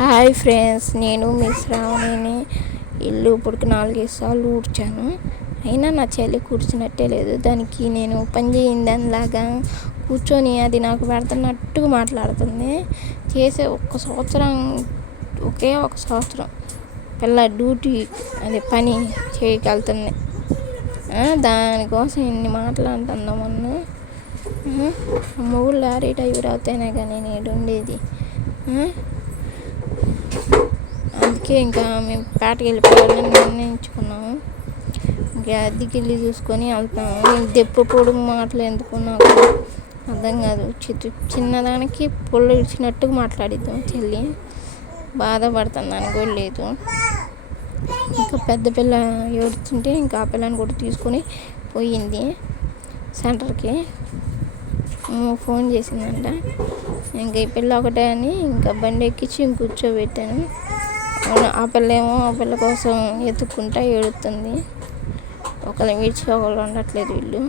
Hi friends, నేను మీ శ్రావణిని. ఇల్లు ఇప్పటికి 4-5 సార్లు ఊడ్చాను, అయినా నా చెల్లి కూర్చున్నట్టే లేదు. దానికి నేను పని చేయిందానిలాగా కూర్చొని అది నాకు పెడుతున్నట్టుగా మాట్లాడుతుంది. చేసే ఒకే ఒక సంవత్సరం పిల్ల డ్యూటీ అది పని చేయగలుగుతుంది. దానికోసం ఇన్ని మాట్లాడుతుందా మొన్న. మొగుళ్ళు ఆరేట ఇవి అవుతాయినా కానీ నేను ఉండేది. అందుకే ఇంకా మేము పేటకి వెళ్ళిపోవాలని నిర్ణయించుకున్నాము. ఇంకా అద్దెకి వెళ్ళి చూసుకొని వెళ్తాము. దెప్ప పొడుగు మాటలు ఎందుకు నాకు అర్థం కాదు. చిన్నదానికి పొళ్ళు ఇచ్చినట్టుగా మాట్లాడిద్దాం. చెల్లి బాధపడుతుంది అని కూడా లేదు. ఇంకా పెద్ద పిల్ల ఏడుస్తుంటే ఇంకా ఆ పిల్లని కూడా తీసుకొని పోయింది సెంటర్కి. ఫోన్ చేసిందంట. ఇంకా ఈ పిల్ల ఒకటే అని ఇంకా బండి ఎక్కించి కూర్చోబెట్టాను. ఆ పిల్ల కోసం ఎత్తుక్కుంటా ఏడుస్తుంది. ఒకళ్ళు విడిచి ఒకళ్ళు ఉండట్లేదు వీళ్ళు.